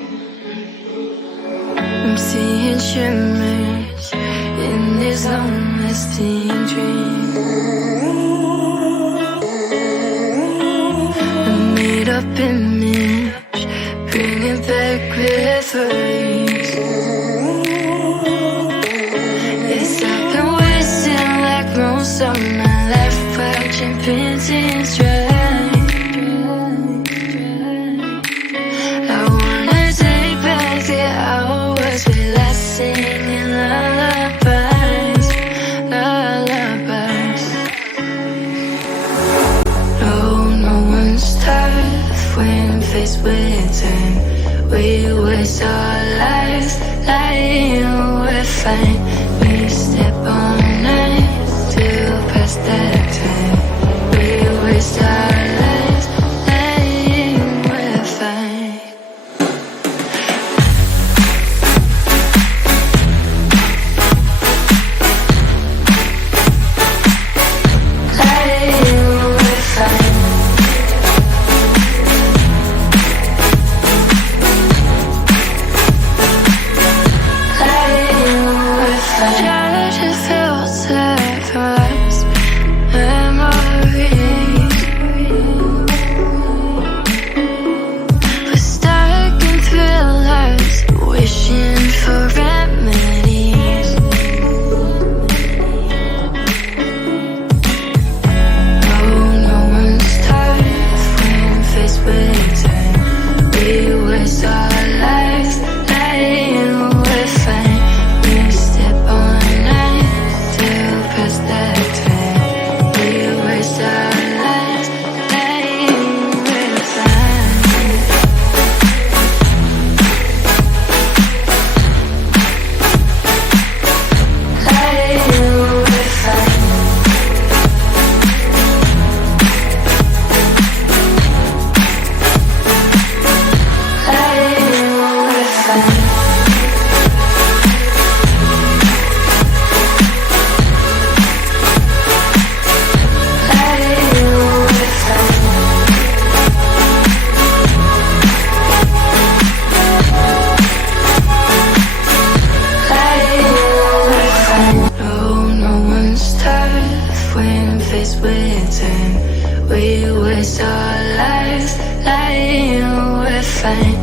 I'm seeing shimmers in these long-lasting dreams. A made-up image, bringing back memories. It's like I'm wasting like most of my life, watching paintings dry. I wanna take back the hours we last singing lullabies, lullabies. No one's tough when faced with time. We waste our lives lying, we're fine. We step on night to pass that time. We waste our lives lying, we're fine. Lying, we're fine. Try to filter past memories. We're stuck in thrillers, wishing for remedies. No one's tough when faced with time. We waste our lives lying, we're fine. We step on night to pass that time. We waste our lives lying, we're fine. Lying, we're fine. Lying, we're fine. No one's tough when faced with time. We waste our lives lying, we're fine.